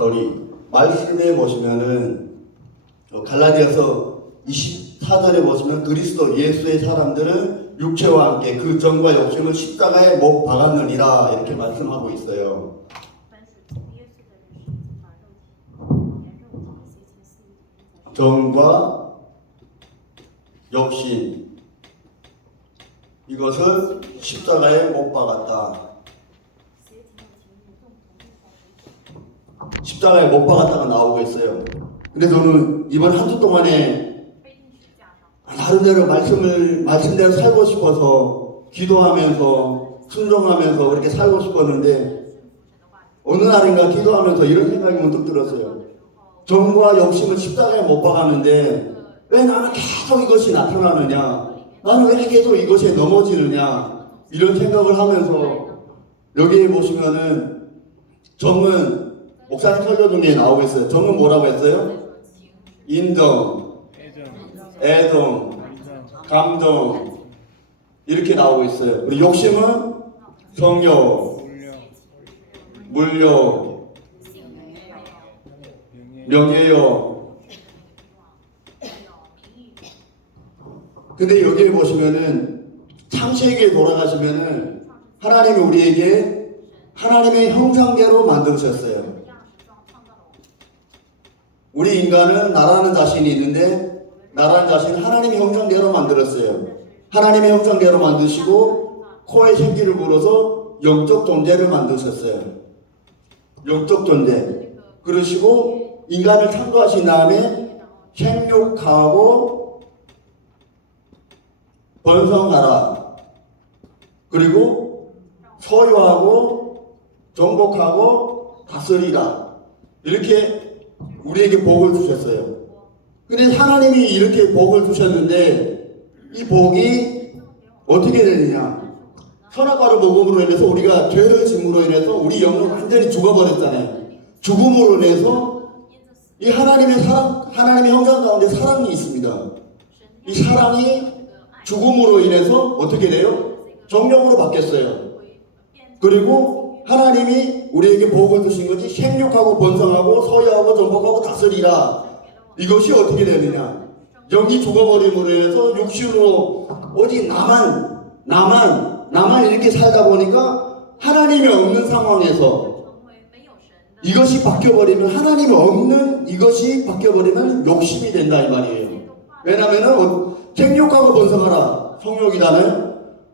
저리 말씀에 보시면은 갈라디아서 24절에 보시면 그리스도 예수의 사람들은 육체와 함께 그 정과 욕심을 십자가에 못 박았느니라 이렇게 말씀하고 있어요. 凡是主耶稣的人，是已经把肉体连肉体的邪情私欲钉在 정과 욕심 이것을 십자가에 못 박았다. 邪情的情欲共同钉在主体 십자가에 못 박았다가 나오고 있어요. 근데 저는 이번 한 주 동안에 被钉十字架上。 나름대로 말씀대로 살고 싶어서 기도하면서 순종하면서 그렇게 살고 싶었는데 顺服神的话语， 어느 날인가 기도하면서 이런 생각이 문득 들었어요. 정과 욕심을 십자가에 못 박았는데 왜 나는 계속 이것이 나타나느냐? 나는 왜 계속 이것에 넘어지느냐? 이런 생각을 하면서 여기에 보시면은 정은 목사님 설교 중에 나오고 있어요. 정은 뭐라고 했어요? 인정, 애정, 감정 이렇게 나오고 있어요. 우리 욕심은 성욕, 물욕, 명예욕. 근데 여기에 보시면은 창세기에 돌아가시면은 하나님이 우리에게 하나님의 형상대로 만드셨어요. 우리 인간은 나라는 자신이 있는데 나라는 자신은 하나님의 형상대로 만들었어요. 하나님의 형상대로 만드시고 코에 생기를 불어서 영적 존재를 만드셨어요. 영적 존재. 그러시고 인간을 창조하신 다음에 생육하고 번성하라. 그리고 소유하고 정복하고 다스리라. 이렇게 우리에게 복을 주셨어요. 근데 하나님이 이렇게 복을 주셨는데 이 복이 어떻게 되느냐? 선악과를 먹음으로 인해서 우리가 죄를 짐으로 인해서 우리 영은 완전히 죽어버렸잖아요. 죽음으로 인해서 이 하나님의 사랑, 하나님의 형상 가운데 사랑이 있습니다. 이 사랑이 죽음으로 인해서 어떻게 돼요? 정령으로 바뀌었어요. 그리고 하나님이 우리에게 복을 주신 것이 생육하고 번성하고 소유하고 정복하고 다스리라. 이것이 어떻게 되느냐? 영이 죽어버림으로 인해서 육신으로 오직 나만 이렇게 살다 보니까 하나님이 없는 상황에서 이것이 바뀌어버리면 하나님이 없는 이것이 바뀌어버리면 욕심이 된다 이 말이에요. 왜냐면은 생육하고 번성하라 성욕이다네,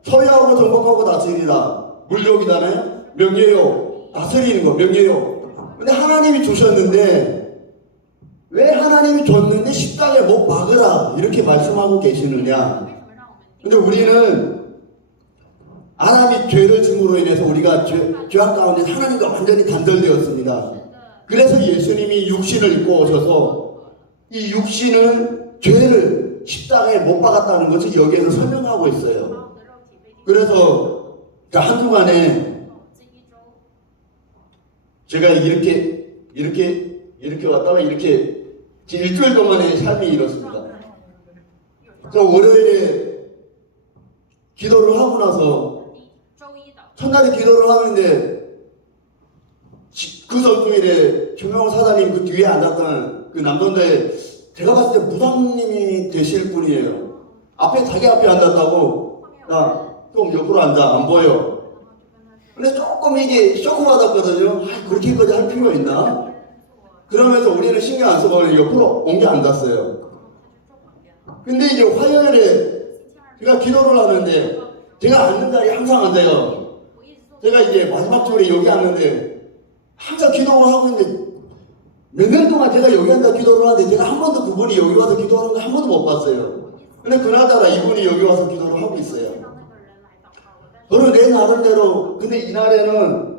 소유하고 정복하고 다스리라 물욕이다네, 명예욕 다스리는 거 명예욕. 근데 하나님이 주셨는데 왜 하나님이 줬는데 십자가에 못 박으라 이렇게 말씀하고 계시느냐? 근데 우리는 아담이 죄를 짐으로 인해서 우리가 죄악 가운데 하나님과 완전히 단절되었습니다. 그래서 예수님이 육신을 입고 오셔서 이 육신을 죄를 십자가에 못 박았다는 것을 여기에서 설명하고 있어요. 그래서 한 주간에 제가 이렇게 왔다가 이렇게 일주일 동안의 삶이 이렇습니다. 그 월요일에 기도를 하고 나서 첫날에 기도를 하는데 그 전주일에 김영호 사장님 그 뒤에 앉았던 그 남자인데 제가 봤을 때 무당님이 되실 분이에요. 자기 앞에 앉았다고 야 좀 옆으로 앉아 안 보여. 근데 조금 이게 쇼크받았거든요. 그렇게까지 할 필요가 있나? 그러면서 우리는 신경 안 쓰고 옆으로 옮겨 앉았어요. 근데 이제 화요일에 제가 기도를 하는데 제가 앉는 자리에 항상 앉아요. 제가 이제 마지막 주에 여기 앉는데 항상 기도를 하고 있는데 몇 년 동안 제가 여기 앉아 기도를 하는데 제가 한 번도 그분이 여기 와서 기도하는 거 한 번도 못 봤어요. 근데 그날따라 이분이 여기 와서 기도를 하고 있어요. 저는 내 나름대로 근데 이날에는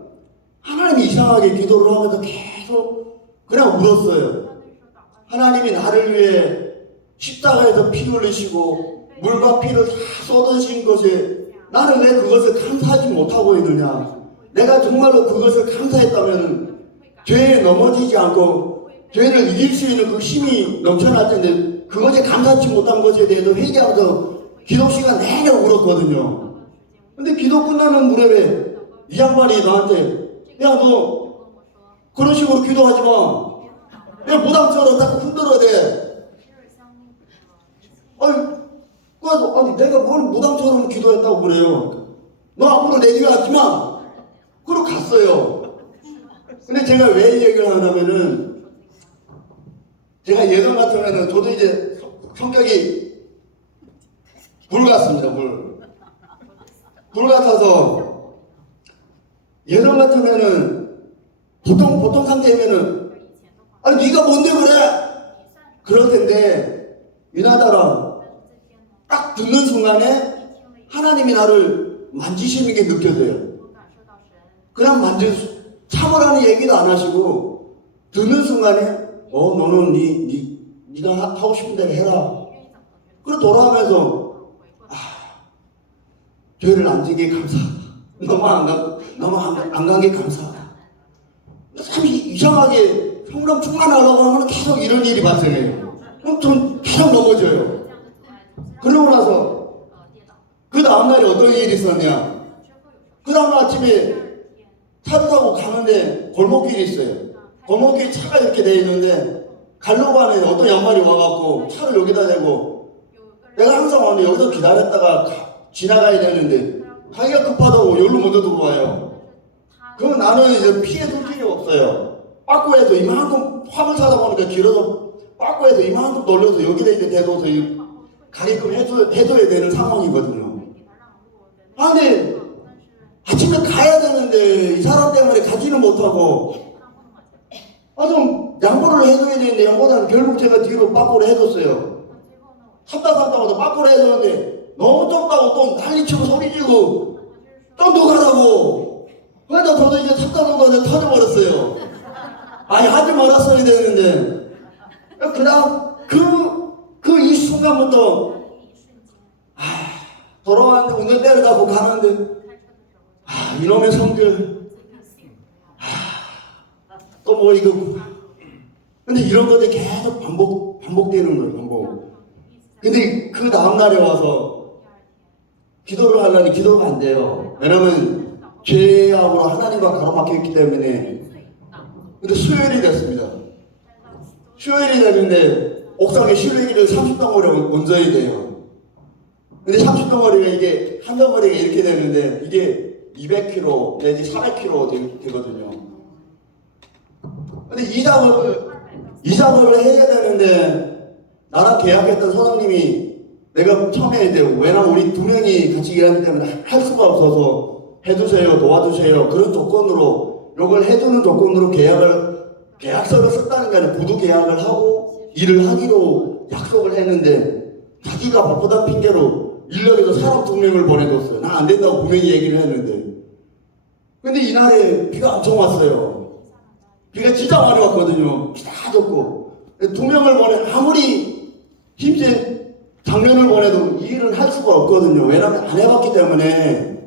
하나님이 이상하게 기도를 하면서 계속 그냥 울었어요. 하나님이 나를 위해 십자가에서 피 흘리시고 물과 피를 다 쏟으신 것에 나는 왜 그것을 감사하지 못하고 있느냐? 내가 정말로 그것을 감사했다면 죄에 넘어지지 않고 죄를 이길 수 있는 그 힘이 넘쳐날 텐데 그것에 감사치 못한 것에 대해서 회개하면서 기도 시간 내내 울었거든요. 근데 기도 끝나는 무렵에 이 양반이 나한테 야 너 그런 식으로 기도하지 마. 내 무당처럼 딱 흔들어야 돼. 是像那个 아니, 그래서 아니 내가 뭘 무당처럼 기도했다고 그래요. 너 앞으로 내 뒤에 앉지 마. 그러고 갔어요. 근데 제가 왜 이 얘기를 하냐면은 제가 예전 같으면은 저도 이제 성격이 불 같습니다. 불 같아서 예전 같으면은 보통 상태면은 아니 네가 뭔데 그래? 그럴 텐데 유나다라 딱 듣는 순간에 하나님이 나를 만지시는 게 느껴져요. 그냥 참으라는 얘기도 안 하시고 듣는 순간에 너는 네가 하고 싶은 대로 해라. 그리고 돌아오면서 교회를 안 지게 감사하다. 너무 안 간 게 감사하다. 참 이상하게 성령 충만하려고 하면 계속 이런 일이 발생해요. 그럼 전 계속 넘어져요. 그러고 나서 그 다음날에 어떤 일이 있었냐. 그 다음날 아침에 차를 타고 가는데 골목길이 있어요. 골목길에 차가 이렇게 돼 있는데 갈로반에 어떤 양반이 와갖고 차를 여기다 대고 내가 항상 왔는데 여기서 기다렸다가 지나가야 되는데 자기가 급하다고 여기로 먼저 들어와요. 그럼 나는 이제 피해줄 필요 없어요. 빠꾸에서 이만큼 화물 사다 보니까 길어서 빠꾸에서 이만큼 돌려서 여기다 이제 대둬서 가게끔 해줘야 되는 상황이거든요. 아, 근데 아침에 가야 되는데 이 사람 때문에 가지는 못하고 좀 양보를 해줘야 되는데 양보다는 결국 제가 뒤로 빠꾸를 해줬어요. 샀다고 빠꾸를 해줬는데 너무 좁다고 또 난리치고 소리지고 좀 더 가라고. 그래서 저도 이제 샀다고 터져버렸어요. 아니 하지 말았어야 되는데 그 다음 이 순간부터 돌아왔는데 운전대를 갖고 가는데 이놈의 성질 또 뭐 이거 근데 이런 것들이 계속 반복되는 거예요. 반복. 근데 그 다음날에 와서 기도를 하려니 기도가 안 돼요. 왜냐면 죄악으로 하나님과 가로막혀있기 때문에. 근데 수요일이 됐습니다. 수요일이 됐는데 옥상에 실외기를 30덩어리 얹어야 돼요. 근데 30덩어리가 이게 한 덩어리가 이렇게 되는데 이게 200kg 내지 400kg 되거든요. 근데 이 작업을 해야 되는데 나랑 계약했던 사장님이 내가 처음에 이제 왜냐면 우리 두 명이 같이 일하기 때문에 할 수가 없어서 해주세요, 도와주세요 그런 조건으로 이걸 해주는 조건으로 계약서를 썼다는 게 아니라 구두 계약을 하고 일을 하기로 약속을 했는데 자기가 바쁘다는 핑계로 인력에서 사람 2명을 보내줬어요. 나 안 된다고 분명히 얘기를 했는데 근데 이날에 비가 엄청 왔어요. 비가 진짜 많이 왔거든요. 비 다 젖고 2명을 아무리 힘센 장면을 보내도 이 일을 할 수가 없거든요. 왜냐면 안 해봤기 때문에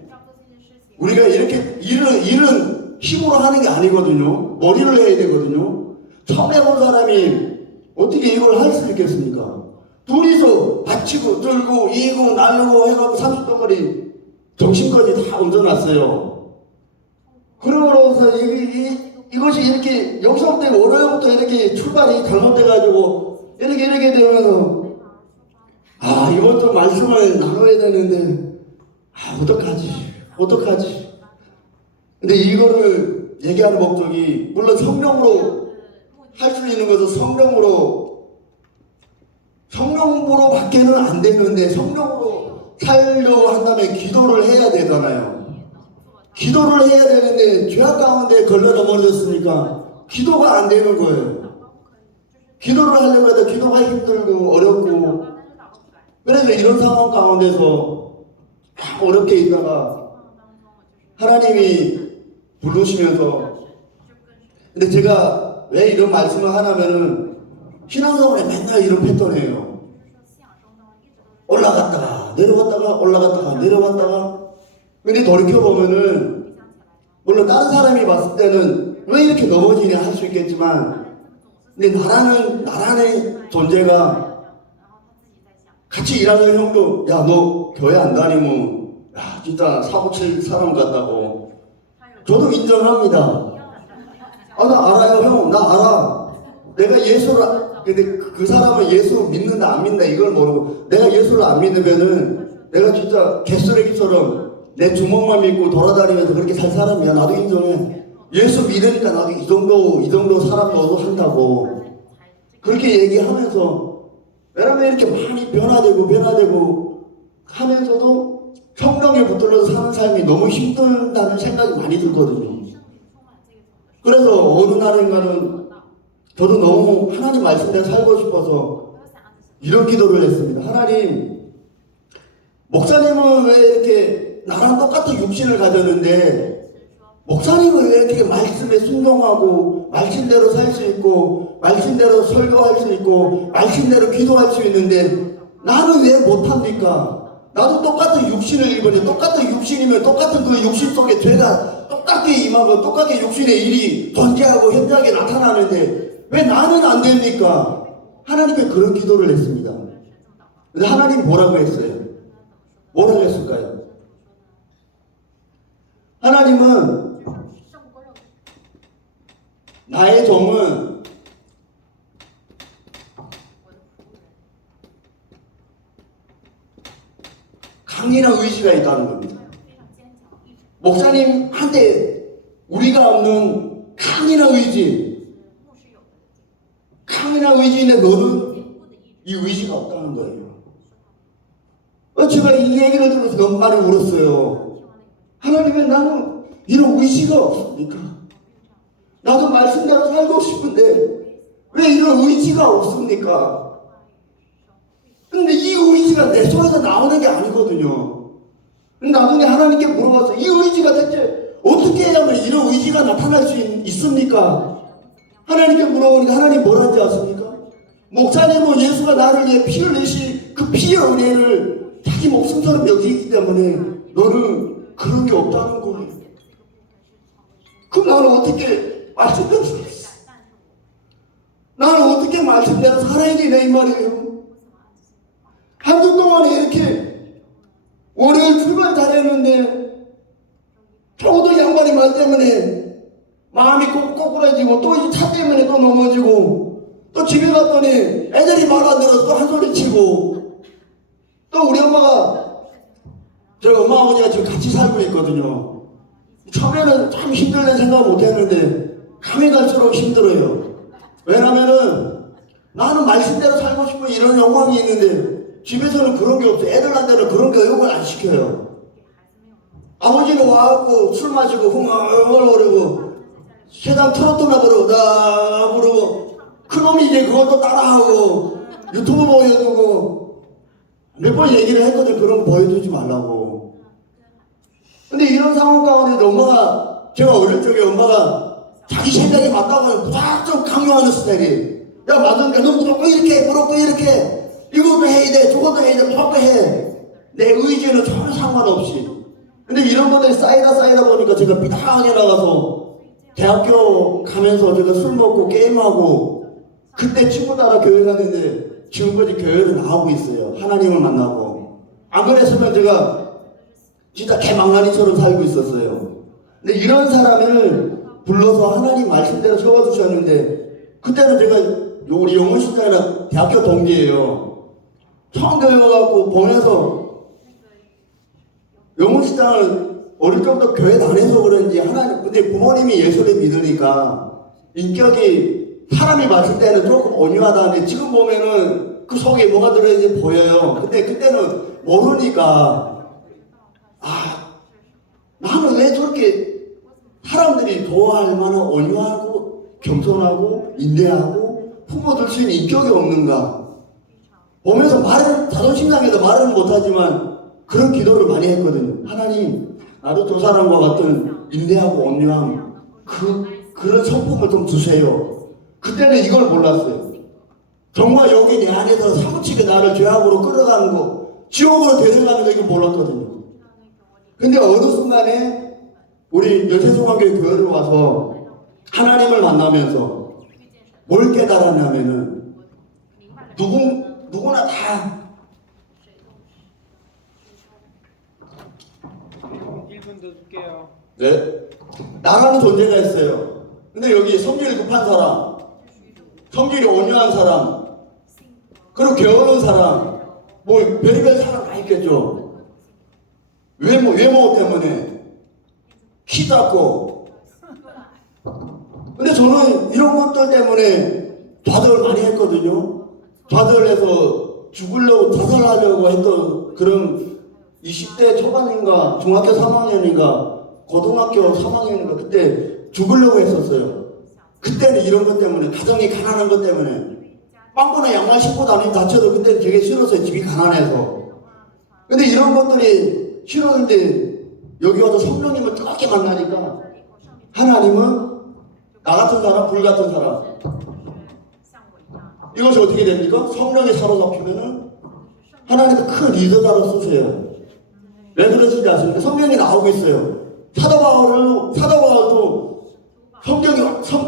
우리가 이렇게 일은 힘으로 하는 게 아니거든요. 머리를 해야 되거든요. 처음 해본 사람이 어떻게 이걸 할 수 있겠습니까? 둘이서 받치고 들고 이고 날고 해가지고 30덩어리 정신까지 다 얹어놨어요. 그러고서 이것이 이렇게 여기서부터 월요일부터 이렇게 출발이 잘못돼가지고 이렇게 되면서 이것도 말씀을 나눠야 되는데 어떡하지 근데 이거를 얘기하는 목적이 물론 성령으로 할 수 있는 것은 성령으로 밖에는 안 되는데 성령으로 살려고 한다면 기도를 해야 되잖아요. 기도를 해야 되는데 죄악 가운데 걸려 넘어졌으니까 기도가 안 되는 거예요. 기도를 하려고 해도 기도가 힘들고 어렵고 그래서 이런 상황 가운데서 어렵게 있다가 하나님이 부르시면서 근데 제가 왜 이런 말씀을 하냐면은 신앙생활에 맨날 이런 패턴이에요. 올라갔다가 내려갔다가 근데 돌이켜보면은 물론 다른 사람이 봤을 때는 왜 이렇게 넘어지냐 할 수 있겠지만 근데 나라는 존재가 같이 일하는 형도 야 너 교회 안 다니면 진짜 사고 칠 사람 같다고 저도 인정합니다. 아, 나 알아요, 형. 나 알아. 내가 예수를, 근데 그 사람은 예수 믿는다, 안 믿는다, 이걸 모르고, 내가 예수를 안 믿으면은, 내가 진짜 개쓰레기처럼 내 주먹만 믿고 돌아다니면서 그렇게 살 사람이야. 나도 인정해. 예수 믿으니까 나도 이 정도 사람 너도 한다고. 그렇게 얘기하면서, 왜냐면 이렇게 많이 변화되고 하면서도 성령에 붙들려서 사는 삶이 너무 힘들다는 생각이 많이 들거든요. 그래서 어느 날인가는 저도 너무 하나님 말씀대로 살고 싶어서 이런 기도를 했습니다. 하나님, 목사님은 왜 이렇게 나랑 똑같은 육신을 가졌는데 목사님은 왜 이렇게 말씀에 순종하고 말씀대로 살 수 있고 말씀대로 설교할 수 있고 말씀대로 기도할 수 있는데 나는 왜 못합니까? 나도 똑같은 육신을 입으니 똑같은 육신이면 똑같은 그 육신 속에 죄가 똑같게 임하고 똑같게 육신의 일이 존재하고 현장에 나타나는데 왜 나는 안 됩니까? 하나님께 그런 기도를 했습니다. 근데 하나님 뭐라고 했어요? 뭐라고 했을까요? 하나님은 나의 종은 강인한 의지가 있다는 겁니다. 목사님한테 우리가 없는 강인한 의지, 강인한 의지인데 너는 이 의지가 없다는 거예요. 제가 이 얘기를 들으면서 너무 많이 울었어요. 하나님 왜 나는 이런 의지가 없습니까? 나도 말씀대로 살고 싶은데 왜 이런 의지가 없습니까? 근데 이 의지가 내 손에서 나오는 게 아니거든요. 나중에 하나님께 물어봤어요. 이 의지가 대체 어떻게 해야만 이런 의지가 나타날 수 있습니까? 하나님께 물어보니까 하나님 뭐라는지 아십니까? 목사님은 예수가 나를 위해 피를 내시 그 피의 은혜를 자기 목숨처럼 여기기 때문에 너는 그런 게 없다는 거예요. 그럼 나는 어떻게 말씀대로 나는 어떻게 말씀대로 살아야 되냐 이 말이에요. 한 주 동안에 이렇게 월요일 출발 잘했는데 저도 양반이 말 때문에 마음이 꼬꾸라지고 또 이 차 때문에 또 넘어지고 또 집에 갔더니 애들이 말 안 들어서 또 한 소리 치고 또 우리 엄마가 저희 엄마 아버지가 지금 같이 살고 있거든요. 처음에는 참 힘들다는 생각 못 했는데 감이 갈수록 힘들어요. 왜냐면은 나는 말씀대로 살고 싶은 이런 욕망이 있는데 집에서는 그런 게 없어요. 애들한테는 그런 교육을 안 시켜요. 아버지는 와갖고 술 마시고 흥얼흥얼거리고 세상 트로트나 부르고 나 부르고 그놈이 이제 그것도 따라하고 유튜브 보여주고 몇 번 얘기를 했거든. 그런 거 보여주지 말라고. 근데 이런 상황 가운데 엄마가 제가 어릴 적에 엄마가 자기 생각이 맞다고 하면 무작정 강요하는 스타일이에요. 야 맞으니까 너 무조건 이렇게 해 무조건 이렇게 해 이것도 해야 돼 저것도 해야 돼 무조건 해. 내 의지는 전혀 상관없이. 근데 이런 것들이 쌓이다 보니까 제가 삐딱하게 나가서 대학교 가면서 제가 술 먹고 게임하고 그때 친구 따라 교회 갔는데 지금까지 교회를 나오고 있어요. 하나님을 만나고. 안 그랬으면 제가 진짜 개망나니처럼 살고 있었어요. 근데 이런 사람을 불러서 하나님 말씀대로 세워주셨는데 그때는 제가 우리 영문신장이랑 대학교 동기예요. 처음 교회 와갖고 보면서 영문신장을 어릴 적부터 교회 다녀서 그런지 하나님 근데 부모님이 예수를 믿으니까 인격이 사람이 봤을 때는 조금 온유하다는데 지금 보면은 그 속에 뭐가 들어있는지 보여요. 근데 그때는 모르니까 나는 왜 저렇게 사람들이 좋아할 만한 온유하고 겸손하고 인내하고 품어줄 수 있는 인격이 없는가 보면서 말은 자존심 상해서 말은 못하지만 그런 기도를 많이 했거든요. 하나님 나도 저 사람과 같은 인내하고 온유함 그런 성품을 좀 주세요. 그때는 이걸 몰랐어요. 정말 여기 내 안에서 사무치게 나를 죄악으로 끌어가는 거 지옥으로 데려가는 거 이거 몰랐거든요. 근데 어느 순간에 우리 여세송학교에 교회를 와서 하나님을 만나면서 뭘 깨달았냐면은 누구나 다 1분 더 줄게요. 네? 나라는 존재가 있어요. 근데 여기 성질이 급한 사람, 这属于这种 성질이 온유한 사람, 性格， 그리고 게으른 사람, 뭐 별의별 사람 다 있겠죠. 各种性格， 외모 때문에 키 작고. 个矮， 근데 저는 이런 것들 때문에 좌절을 많이 했거든요. 좌절해서 죽으려고 자살하려고 했던 그런 20대 초반인가 중학교 3학년인가 고등학교 3학년인가 그때 죽으려고 했었어요. 그때는 이런 것 때문에 가정이 가난한 것 때문에 빵꾸나 양말 신고 다니면 다쳐도 그때 되게 싫었어요. 집이 가난해서. 근데 이런 것들이 싫었는데 여기 와서 성령님을 뜨겁게 만나니까 하나님은 나 같은 사람, 불 같은 사람 真的是像我一样， 이것이 어떻게 됩니까? 성령에 사로잡히면은 하나님은 큰 리더자로 쓰세요. 왜 그러신지 아십니까? 성경에 나오고 있어요. 사도 바울도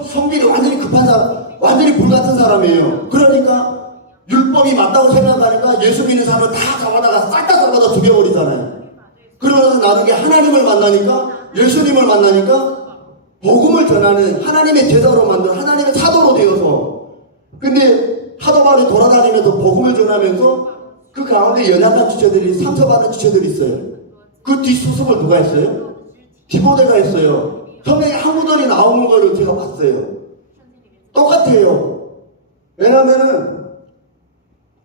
성질이 완전히 급한 사람, 완전히 불 같은 사람이에요. 그러니까 율법이 맞다고 생각하니까 예수 믿는 사람을 다 잡아다가 싹 다 잡아다 죽여버리잖아요. 그러면서 나중에 하나님을 만나니까 예수님을 만나니까 복음을 전하는 하나님의 제자로 만든 하나님의 사도로 되어서 근데 사도 바울이 돌아다니면서 복음을 전하면서 그 가운데 연약한 지체들이 상처받는 지체들이 있어요. 그 뒷수습을 누가 했어요? 디모데가 했어요. 성경에 한구절이 나오는 거를 제가 봤어요. 똑같아요. 왜냐면은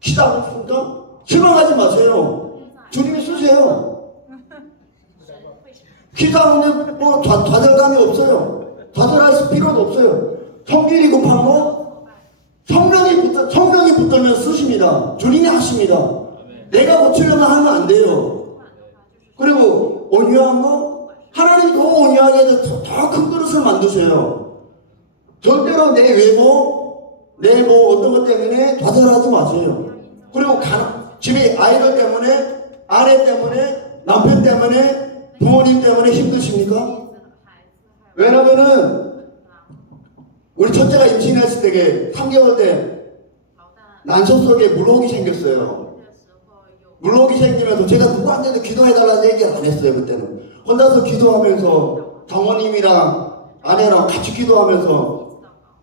기다 없습니까? 실망하지 마세요. 주님이 쓰세요. 기다는데 뭐 좌절감이 없어요. 좌절할 필요도 없어요. 성질이 급한 거 성령이 붙들면 쓰십니다. 주님이 하십니다. 내가 고치려면 하면 안 돼요. 그리고 온유한 거 하나님이 더 온유하게 해서 더 큰 그릇을 만드세요. 절대로 내 외모, 내 뭐 어떤 것 때문에 좌절하지 마세요. 그리고 집에 아이들 때문에, 아내 때문에, 남편 때문에, 부모님 때문에 힘드십니까? 왜냐면은 우리 첫째가 임신했을 때 3개월 때 난소 속에 물혹이 생겼어요. 물혹이 생기면서 제가 누구한테도 기도해달라는 얘기를 안 했어요. 그때는 혼자서 기도하면서 장모님이랑 아내랑 같이 기도하면서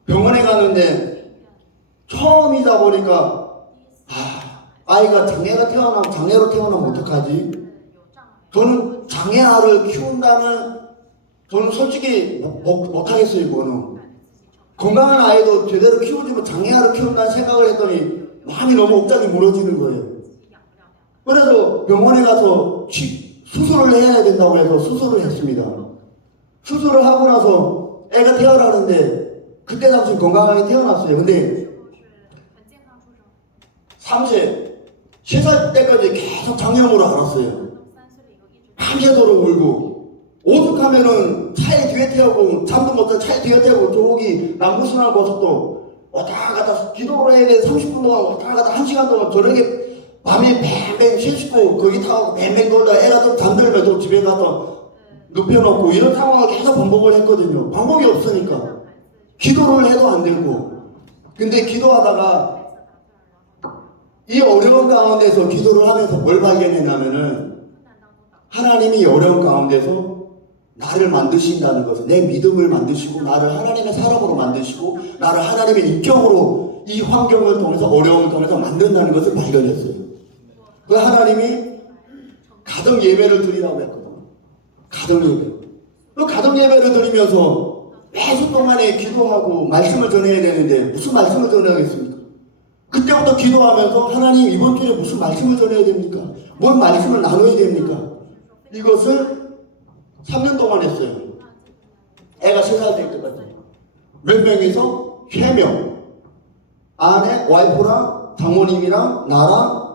병원에 가는데 처음이다 보니까 아이가 장애로 태어나면 어떡하지? 저는 장애아를 키운다는 저는 솔직히 못하겠어요. 이거는 건강한 아이도 제대로 키우지만 장애아를 키운다는 생각을 했더니 마음이 너무 옥장이 무너지는 거예요. 그래서 병원에 가서 수술을 해야 된다고 해서 수술을 했습니다. 수술을 하고 나서 애가 태어나는데 그때 당시 건강하게 태어났어요. 근데 3살 때까지 계속 장염으로 앓았어요. 밤새도록 울고 오죽하면은 차에 뒤에 태우고 잠도 못 자고 차에 뒤에 태우고 저기 남부순환 고속도 왔다 갔다 기도를 해야 돼. 30분 동안 왔다 갔다 1시간 동안 저녁에 밤에 뱅뱅 씻고 거기 타고 뱅뱅 돌다 애가 좀 잠들면 또 집에 가서 눕혀놓고 이런 상황을 계속 반복을 했거든요. 방법이 없으니까 기도를 해도 안 되고 근데 기도하다가 이 어려운 가운데서 기도를 하면서 뭘 발견했냐면은 하나님이 어려운 가운데서 나를 만드신다는 것은 내 믿음을 만드시고 나를 하나님의 사람으로 만드시고 나를 하나님의 인격으로 이 환경을 통해서 어려움을 통해서 만든다는 것을 발견했어요. 그 하나님이 가정 예배를 드리라고 했거든요. 가정 예배. 그 가정 예배를 드리면서 매주 동안에 기도하고 말씀을 전해야 되는데 무슨 말씀을 전해야겠습니까? 그때부터 기도하면서 하나님 이번 주에 무슨 말씀을 전해야 됩니까? 뭔 말씀을 나눠야 됩니까? 이것을 3년 동안 했어요. 애가 3살 될 때까지. 몇 명이서? 3명. 아내, 와이프랑 장모님이랑 나랑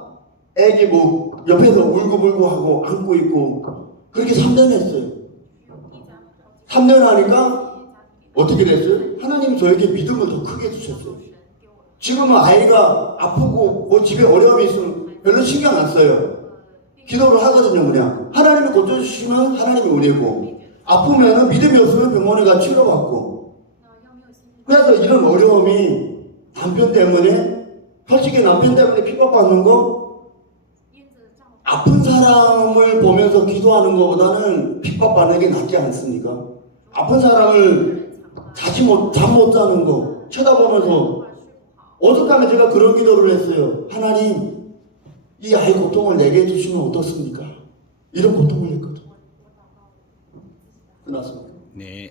애기 뭐 옆에서 울고불고 하고 안고 있고 그렇게 3년 했어요. 3년 하니까 어떻게 됐어요? 하나님이 저에게 믿음을 더 크게 주셨어요. 지금은 아이가 아프고 뭐 집에 어려움이 있으면 별로 신경 안 써요. 기도를 하거든요. 그냥 하나님이 고쳐주시면 하나님이 은혜고 아프면 믿음이 없으면 병원에 가 치료받고 그래서 이런 어려움이 남편 때문에 솔직히 남편 때문에 핍박받는 거 아픈 사람을 보면서 기도하는 것보다는 핍박받는 게 낫지 않습니까? 아픈 사람을 잠 못 자는 거 쳐다보면서 어떻게 하면 제가 그런 기도를 했어요. 하나님, 이 아이 고통을 내게 해주시면 어떻습니까? 이런 고통을 했거든. 끝났습니다. 네.